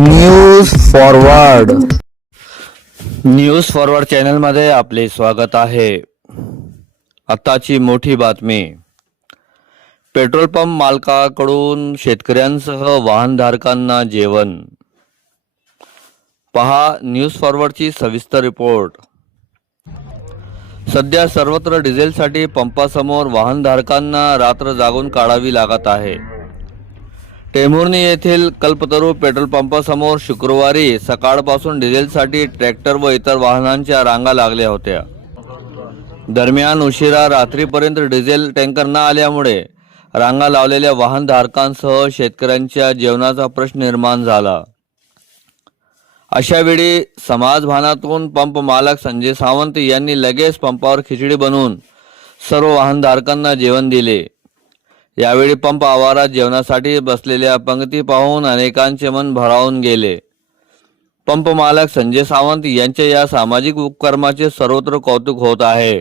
News forward चॅनलमध्ये आपले स्वागत आहे। आताची मोठी बातमी। पेट्रोल पंप मालकाकडून शेतकऱ्यांसह वाहनधारकांना जेवण। पहा न्यूज फॉरवर्डची सविस्तर रिपोर्ट। सध्या सर्वत्र डिझेलसाठी पंपासमोर वाहनधारकांना रात्र जागून काढावी लागत आहे। टेंभुर्णी येथील कल्पतरू पेट्रोल पंपासमोर शुक्रवारी सकाळपासून डिझेलसाठी ट्रॅक्टर व इतर वाहनांच्या रांगा लागल्या होत्या। दरम्यान उशिरा रात्रीपर्यंत डिझेल टँकर न आल्यामुळे रांगा लावलेल्या वाहनधारकांसह शेतकऱ्यांच्या जेवणाचा प्रश्न निर्माण झाला। अशावेळी समाजभानातून पंप मालक संजय सावंत यांनी लगेच पंपावर खिचडी बनवून सर्व वाहनधारकांना जेवण दिले। यावेळी पंप आवारात जेवणासाठी बसलेल्या पंक्ती पाहून अनेकांचे मन भारावून गेले। पंप मालक संजय सावंत यांच्या या सामाजिक उपक्रमाचे सर्वत्र कौतुक होत आहे।